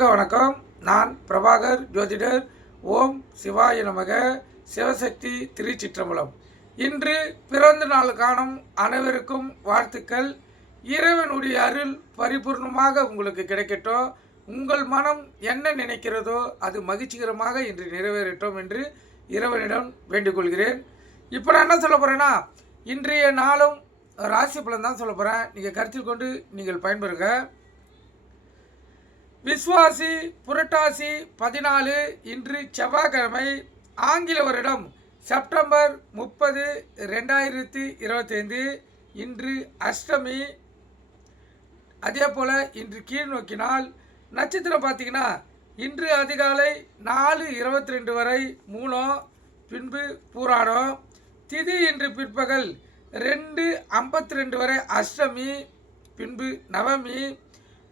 அனைவருக்கும் வணக்கம். நான் பிரபாகர் ஜோதிடர். ஓம் சிவாய நமக. சிவசக்தி திருச்சிற்றம்பலம். இன்று பிறந்த நாள் காணும் அனைவருக்கும் வாழ்த்துக்கள். இறைவனுடைய அருள் பரிபூர்ணமாக உங்களுக்கு கிடைக்கட்டும் உங்கள் மனம் என்ன நினைக்கிறதோ அது மகிழ்ச்சிகரமாக இன்று நிறைவேறட்டும் என்று இறைவனிடம் வேண்டிக்கொள்கிறேன் இப்போ நான் என்ன சொல்ல போகிறேன்னா இன்றைய நாளும் ராசி பலன் தான் சொல்ல போகிறேன் நீங்கள் கருத்தில் கொண்டு நீங்கள் பயன்பெறுங்க. விஸ்வாசி புரட்டாசி பதினாலு இன்று செவ்வாய்க்கிழமை ஆங்கில வருடம் செப்டம்பர் முப்பது ரெண்டாயிரத்தி இருபத்தைந்து இன்று அஷ்டமி. அதே போல் இன்று கீழ் நோக்கினால் நட்சத்திரம் பார்த்தீங்கன்னா இன்று அதிகாலை நாலு இருபத்தி ரெண்டு வரை மூலம் பின்பு பூராடம். திதி இன்று பிற்பகல் ரெண்டு ஐம்பத்தி ரெண்டு வரை அஷ்டமி பின்பு நவமி.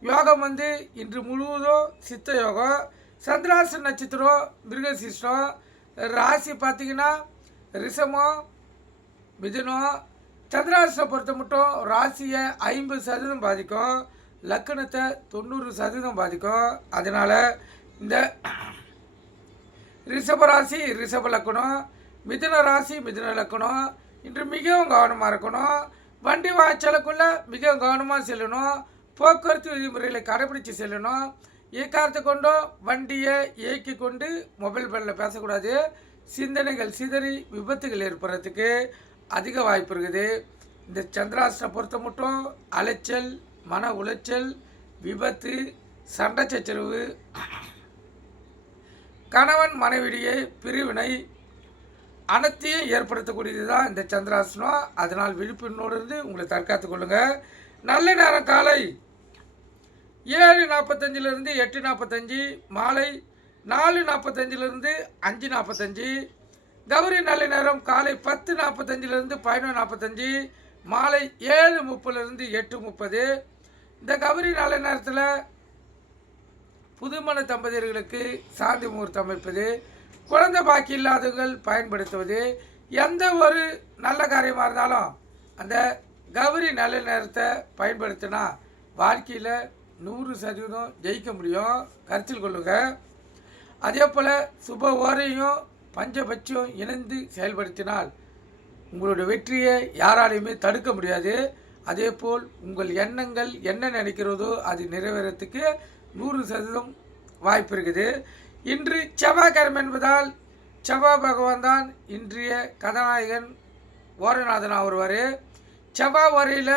யோகம் வந்து இன்று முழுவதும் சித்த யோகம். சந்திராச நட்சத்திரம் மிருகசிஷ்டம் ராசி பார்த்தீங்கன்னா ரிஷமம் மிதுனம் சந்திராசனை பொறுத்த மட்டும் ராசியை ஐம்பது சதவீதம் பாதிக்கும். லக்கணத்தை தொண்ணூறு சதவீதம் பாதிக்கும். அதனால் இந்த ரிஷப ராசி ரிஷப லக்கணம் மிதுன ராசி மிதுன லக்கணம் இன்று மிகவும் கவனமாக இருக்கணும். வண்டி வாய்ச்சலுக்குள்ளே மிகவும் கவனமாக செல்லணும். போக்குவரத்து விதிமுறைகளை கடைபிடிச்சு செல்லணும். இயக்காரத்தை கொண்டோ வண்டியை இயக்கி கொண்டு மொபைல் ஃபோனில் பேசக்கூடாது. சிந்தனைகள் சிதறி விபத்துகள் ஏற்படுறதுக்கு அதிக வாய்ப்பு இருக்குது. இந்த சந்திராஷ்டிரம் பொறுத்த மட்டும் அலைச்சல் மன உளைச்சல் விபத்து சண்டை சச்சரவு கணவன் மனைவிடையே பிரிவினை அனைத்தையும் ஏற்படுத்தக்கூடியது தான் இந்த சந்திராசனம் அதனால் விழிப்புணர்வோடு இருந்து உங்களை தற்காத்துக் கொள்ளுங்கள் நல்ல நேரம் காலை. ஏழு நாற்பத்தஞ்சிலிருந்து எட்டு நாற்பத்தஞ்சு மாலை நாலு நாற்பத்தஞ்சிலிருந்து அஞ்சு நாற்பத்தஞ்சு கௌரி நல்ல நேரம் காலை பத்து நாற்பத்தஞ்சிலிருந்து பதினொன்று நாற்பத்தஞ்சு மாலை ஏழு முப்பதுலேருந்து எட்டு முப்பது. இந்த கௌரி நல்ல நேரத்தில் புதுமண தம்பதியர்களுக்கு சாந்தி முகூர்த்தம் அமைப்பது குழந்தை பாக்கி இல்லாதவர்கள் பயன்படுத்துவது எந்த ஒரு நல்ல காரியமாக இருந்தாலும் அந்த கௌரி நல்ல நேரத்தை பயன்படுத்தினா வாழ்க்கையில் நூறு சதவீதம் ஜெயிக்க முடியும். கருத்தில் கொள்ளுங்க. அதே போல் சுப ஓரையும் பஞ்சபட்சம் இணைந்து செயல்படுத்தினால் உங்களுடைய வெற்றியை யாராலையுமே தடுக்க முடியாது. அதே போல் உங்கள் எண்ணங்கள் என்ன நினைக்கிறதோ அது நிறைவேறத்துக்கு நூறு சதவீதம் வாய்ப்பு இருக்குது. இன்று செவ்வாய்க்கிழமை என்பதால் செவ்வாய் பகவான் தான் இன்றைய கதாநாயகன் ஓரநாதன் வருவார் செவ்வாய் வரையில்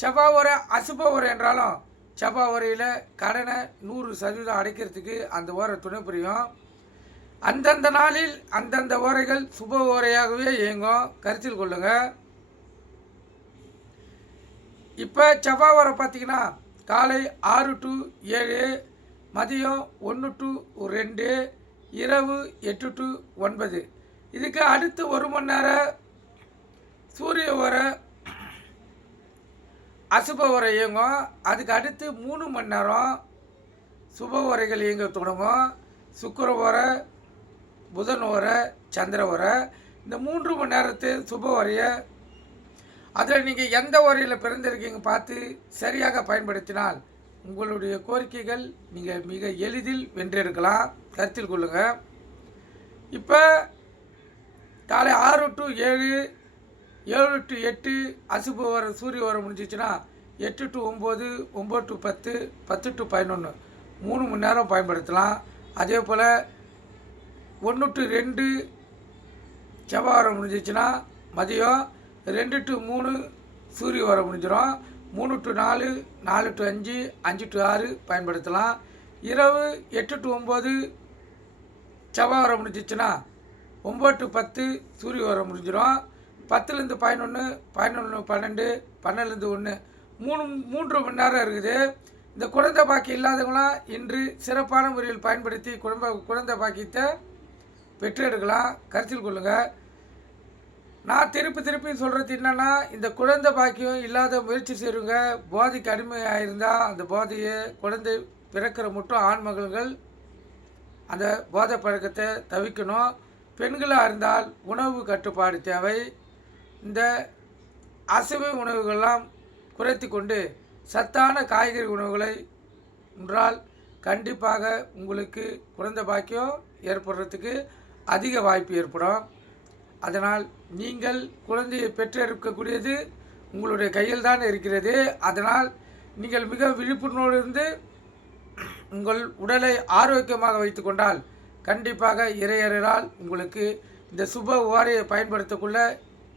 செவ்வாய் உரை அசுப உரை என்றாலும் செவ்வாய் உரையில் கடனை நூறு சதவீதம் அடைக்கிறதுக்கு அந்த ஓரை துணை புரியும். அந்தந்த நாளில் அந்தந்த ஓரைகள் சுப ஓரையாகவே இயங்கும். கருத்தில் கொள்ளுங்கள் இப்போ செவ்வாய் ஓரை பார்த்தீங்கன்னா காலை ஆறு டு ஏழு மதியம் ஒன்று டு ரெண்டு இரவு எட்டு டு ஒன்பது. இதுக்கு அடுத்து ஒரு மணி நேரம் சூரிய ஓரை அசுப உரை இயங்கும் அதுக்கு அடுத்து மூணு மணி நேரம் சுப உரைகள் இயங்க தொடங்கும் சுக்கர உரை புதன் உரை சந்திர உரை இந்த மூன்று மணி நேரத்து சுப உரையை அதில் நீங்கள் எந்த உரையில் பிறந்திருக்கீங்க பார்த்து சரியாக பயன்படுத்தினால் உங்களுடைய கோரிக்கைகள் நீங்கள் மிக எளிதில் வென்றிருக்கலாம். கருத்தில் கொள்ளுங்கள் இப்போ காலை ஆறு டு ஏழு ஏழு டு எட்டு அசுப வர சூரிய வரம் முடிஞ்சிச்சுன்னா எட்டு டு ஒம்பது ஒம்பது டு பத்து பத்து டு பதினொன்று மூணு மணி நேரம் பயன்படுத்தலாம். அதே போல் ஒன்று டு ரெண்டு செவ்வாய் வரம் முடிஞ்சிச்சுன்னா மதியம் ரெண்டு டு மூணு சூரிய வரம் முடிஞ்சிடும் மூணு டு நாலு நாலு டு அஞ்சு அஞ்சு டு ஆறு பயன்படுத்தலாம். இரவு எட்டு டு ஒம்பது செவ்வாய் வரம் முடிஞ்சிச்சுன்னா ஒம்பது டு பத்து சூரிய வரம் முடிஞ்சிடும் பத்துலேருந்து பதினொன்று பதினொன்று பன்னெண்டு பன்னெண்டுலேருந்து ஒன்று. மூணு மூன்று மணி நேரம் இருக்குது. இந்த குழந்தை பாக்கி இல்லாதவங்களாம் இன்று சிறப்பான முறையில் பயன்படுத்தி குடும்ப குழந்தை பாக்கியத்தை பெற்றெடுக்கலாம். கருத்தில் கொள்ளுங்கள் நான் திருப்பி திருப்பி சொல்கிறது என்னென்னா இந்த குழந்தை பாக்கியம் இல்லாத முயற்சி செய்கிறவங்க போதைக்கு அடிமையாக இருந்தால் அந்த போதையை குழந்தை பிறக்கிற மட்டும் ஆண் மகள்கள் அந்த போதை பழக்கத்தை தவிர்க்கணும். பெண்களாக இருந்தால் உணவு கட்டுப்பாடு தேவை. இந்த அசைவ உணவுகள்லாம் குறைத்து கொண்டு சத்தான காய்கறி உணவுகளை என்றால் கண்டிப்பாக உங்களுக்கு குழந்தை பாக்கியம் ஏற்படுறதுக்கு அதிக வாய்ப்பு ஏற்படும். அதனால் நீங்கள் குழந்தையை பெற்றெடுக்கக்கூடியது உங்களுடைய கையில் தான் இருக்கிறது. அதனால் நீங்கள் மிக விழிப்புணர்வோடு இருந்து உங்கள் உடலை ஆரோக்கியமாக வைத்துக்கொண்டால் கண்டிப்பாக இறையறால் உங்களுக்கு இந்த சுப உவாரியை பயன்படுத்தக்குள்ள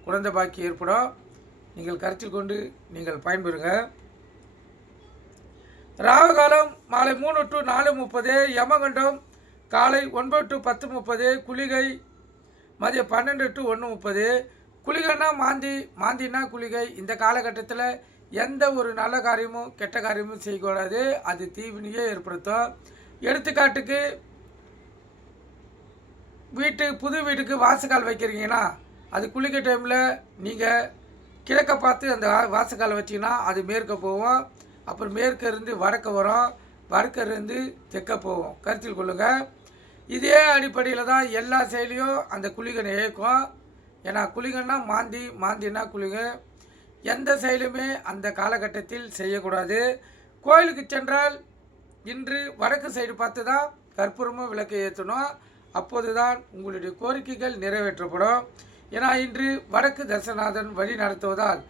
குழந்தை பாக்கி ஏற்படும். நீங்கள் கருத்தில் கொண்டு நீங்கள் பயன்பெறுங்க. ராகுகாலம் மாலை மூணு டு நாலு முப்பது யமகண்டம் காலை ஒன்பது டு பத்து முப்பது குளிகை மதியம் பன்னெண்டு டு ஒன்று முப்பது. குளிகைன்னா மாந்தி மாந்தினா குளிகை. இந்த காலகட்டத்தில் எந்த ஒரு நல்ல காரியமும் கெட்ட காரியமும் செய்யக்கூடாது. அது தீவினையே ஏற்படுத்தும். எடுத்துக்காட்டுக்கு வீட்டு புது வீட்டுக்கு வாசக்கால் வைக்கிறீங்கன்னா அது குளிக்க டைமில் நீங்கள் கிழக்க பார்த்து அந்த வாசக்காலை வச்சிங்கன்னா வச்சீங்கன்னா அது மேற்க போகும். அப்புறம் மேற்க இருந்து வடக்க வரும். வடக்க இருந்து தெற்க போகும். கருத்தில் கொள்ளுங்கள் இதே அடிப்படையில் தான் எல்லா செயலியும் அந்த குளிகனை இயக்கும். ஏன்னா குளிகன்னா மாந்தி மாந்தினா குளிக. எந்த செயலுமே அந்த காலகட்டத்தில் செய்யக்கூடாது. கோயிலுக்கு சென்றால் இன்று வடக்கு சைடு பார்த்து தான் கற்பூரமும் விளக்கை ஏற்றணும். அப்போது தான் உங்களுடைய கோரிக்கைகள் நிறைவேற்றப்படும். ஏன்னா இன்று வடக்கு தசநாதன் வழி நடத்துவதால்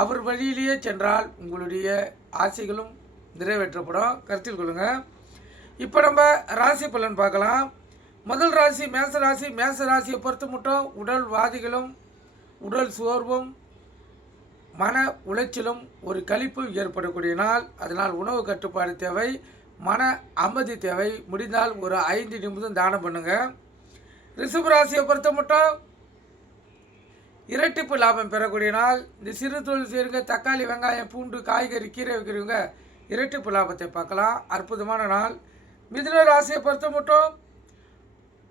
அவர் வழியிலேயே சென்றால் உங்களுடைய ஆசைகளும் நிறைவேற்றப்படும். கருத்தில் கொள்ளுங்கள் இப்போ நம்ம ராசி பலன் பார்க்கலாம். முதல் ராசி மேச ராசி மேச ராசியை பொறுத்து மட்டும் உடல் வாதிகளும் உடல் சோர்வும் மன உளைச்சலும் ஒரு கழிப்பும் ஏற்படக்கூடிய நாள். அதனால் உணவு கட்டுப்பாடு தேவை மன அமைதி தேவை. முடிந்தால் ஒரு ஐந்து நிமிடம் தானம் பண்ணுங்கள் ரிஷபராசியை பொறுத்த மட்டும் இரட்டிப்பு லாபம் பெறக்கூடிய நாள். இந்த சிறு தொழில் செய்யுங்க தக்காளி வெங்காயம் பூண்டு காய்கறி கீரை வைக்கிறவங்க இரட்டிப்பு லாபத்தை பார்க்கலாம். அற்புதமான நாள். மிதுன ராசியை பொறுத்த மட்டும்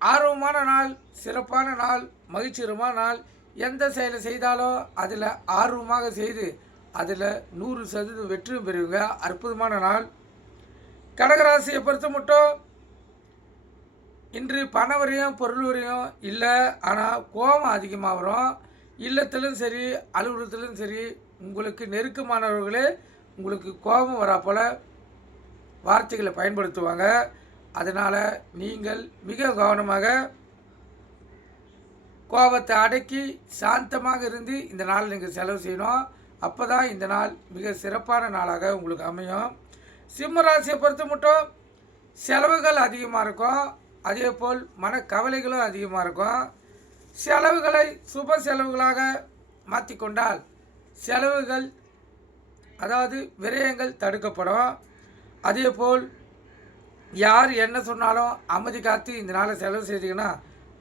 ஆர்வமான நாள் சிறப்பான நாள் மகிழ்ச்சிகரமான நாள். எந்த செயலை செய்தாலும் அதில் ஆர்வமாக செய்து அதில் நூறு சதவீதம் வெற்றியும் பெறுவீங்க. அற்புதமான நாள். கடகராசியை பொறுத்த மட்டும் இன்று பண வரையும் பொருள் வரையும் இல்லை. ஆனால் கோபம் அதிகமாக வரும். இல்லத்திலும் சரி அலுவலகத்திலும் சரி உங்களுக்கு நெருக்கமானவர்களே உங்களுக்கு கோபம் வரா போல் வார்த்தைகளை பயன்படுத்துவாங்க. அதனால் நீங்கள் மிக கவனமாக கோபத்தை அடக்கி சாந்தமாக இருந்து இந்த நாள் நீங்கள் செலவு செய்யணும். அப்போ தான் இந்த நாள் மிக சிறப்பான நாளாக உங்களுக்கு அமையும். சிம்ம ராசியை பொறுத்த மட்டும் செலவுகள் அதிகமாக இருக்கும். அதே போல் மனக்கவலைகளும் அதிகமாக இருக்கும். செலவுகளை சுப செலவுகளாக மாற்றிக்கொண்டால் செலவுகள் அதாவது விரயங்கள் தடுக்கப்படும். அதே போல் யார் என்ன சொன்னாலும் அமைதி காத்து இந்த நாளை செலவு செய்தீங்கன்னா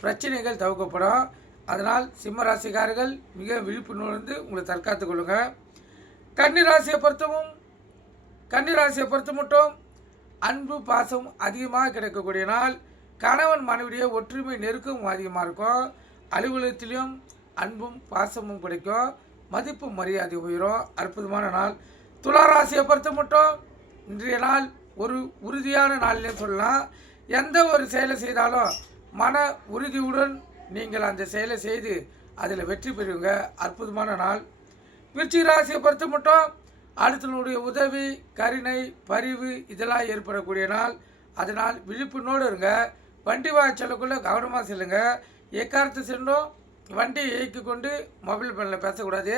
பிரச்சனைகள் தவிர்க்கப்படும். அதனால் சிம்ம ராசிக்காரர்கள் மிக விழிப்புணர்ந்து உங்களை தற்காத்து கொள்ளுங்க. கன்னி ராசியை பொறுத்தவும் கன்னி ராசியை பொறுத்த மட்டும் அன்பு பாசம் அதிகமாக கிடைக்கக்கூடிய நாள். கணவன் மனைவிடைய ஒற்றுமை நெருக்கமும் அதிகமாக இருக்கும். அலுவலகத்திலையும் அன்பும் பாசமும் கிடைக்கும் மதிப்பு மரியாதை உயரும் அற்புதமான நாள். துளாராசியை பொறுத்த மட்டும். இன்றைய நாள் ஒரு உறுதியான நாள்னே சொல்லலாம். எந்த ஒரு செயலை செய்தாலும் மன உறுதியுடன் நீங்கள் அந்த செயலை செய்து அதில் வெற்றி பெறுவீங்க. அற்புதமான நாள். விருச்சிக ராசியை பொறுத்த மட்டும். அடுத்தனுடைய உதவி கருணை பரிவு இதெல்லாம் ஏற்படக்கூடிய நாள். அதனால் விழிப்புணோடு இருங்க. வண்டி வாய்ச்சலுக்குள்ளே கவனமாக செல்லுங்கள் எக்காரத்து சென்றோ வண்டியை இயக்கி கொண்டு மொபைல் ஃபோனில் பேசக்கூடாது.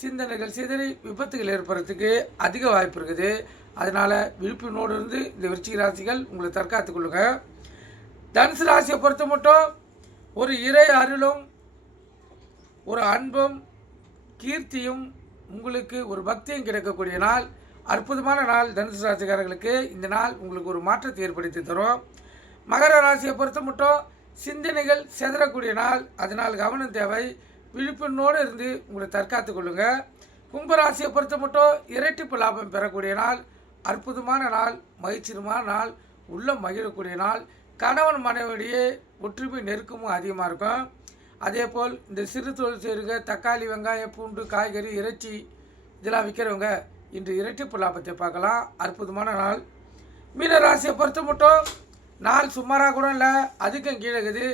சிந்தனைகள் சிதறி விபத்துகள் ஏற்படுறதுக்கு அதிக வாய்ப்பு இருக்குது. அதனால் விழிப்புணோடு இருந்து இந்த விருச்சிக ராசிகள் உங்களை தற்காத்துக் கொள்ளுங்க. தனுசு ராசியை பொறுத்த மட்டும் ஒரு இறை அருளும் ஒரு அன்பும் கீர்த்தியும் உங்களுக்கு ஒரு பக்தியும் கிடைக்கக்கூடிய நாள். அற்புதமான நாள் தனுசு ராசிக்காரர்களுக்கு. இந்த நாள் உங்களுக்கு ஒரு மாற்றத்தை ஏற்படுத்தி தரும். மகர ராசியை பொறுத்த மட்டும் சிந்தனைகள் செதறக்கூடிய நாள். அதனால் கவனம் தேவை. விழிப்புணோடு இருந்து உங்களை தற்காத்து கொள்ளுங்க. கும்பராசியை பொறுத்த மட்டும் இரட்டிப்பு லாபம் பெறக்கூடிய நாள். அற்புதமான நாள். மகிழ்ச்சியமான நாள். உள்ள மகிழக்கூடிய நாள். கணவன் மனைவிடையே ஒற்றுமை நெருக்கமும் அதிகமாக இருக்கும். அதே போல் இந்த சிறு தொழில் செய்கிறவங்க தக்காளி வெங்காயம் பூண்டு காய்கறி இறைச்சி இதெல்லாம் விற்கிறவங்க இன்று இரட்டிப்பு லாபத்தை பார்க்கலாம். அற்புதமான நாள். மீன ராசியை பொறுத்த மட்டும் நாள் சுமாராக கூட இல்லை அதுக்கும் கீழே இருக்குது.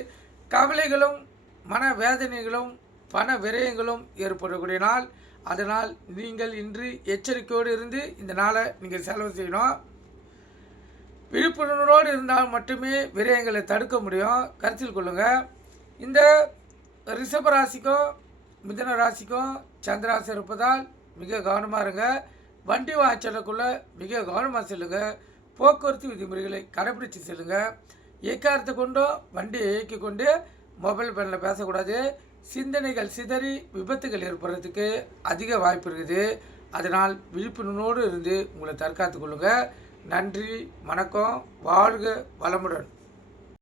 கவலைகளும் மன வேதனைகளும் பண விரயங்களும் ஏற்படக்கூடிய நாள். அதனால் நீங்கள் இன்று எச்சரிக்கையோடு இருந்து இந்த நாளை நீங்கள் செலவு செய்யணும். விழிப்புணர்வோடு இருந்தால் மட்டுமே விரயங்களை தடுக்க முடியும். கருத்தில் கொள்ளுங்கள் இந்த ரிஷப ராசிக்கும் மிதன ராசிக்கும் சந்திராசி இருப்பதால் மிக கவனமாக இருங்க. வண்டி வாய்ச்சலுக்குள்ளே மிக கவனமாக செல்லுங்கள் போக்குவரத்து விதிமுறைகளை கடைபிடித்து செல்லுங்க. எக்காரத்தை கொண்டோ வண்டியை இயக்கி கொண்டு மொபைல் ஃபோனில் பேசக்கூடாது. சிந்தனைகள் சிதறி விபத்துகள் ஏற்படுறதுக்கு அதிக வாய்ப்பு இருக்குது. அதனால் விழிப்புணர்வோடு இருந்து உங்களை தற்காத்து கொள்ளுங்கள் நன்றி வணக்கம். வாழ்க வளமுடன்.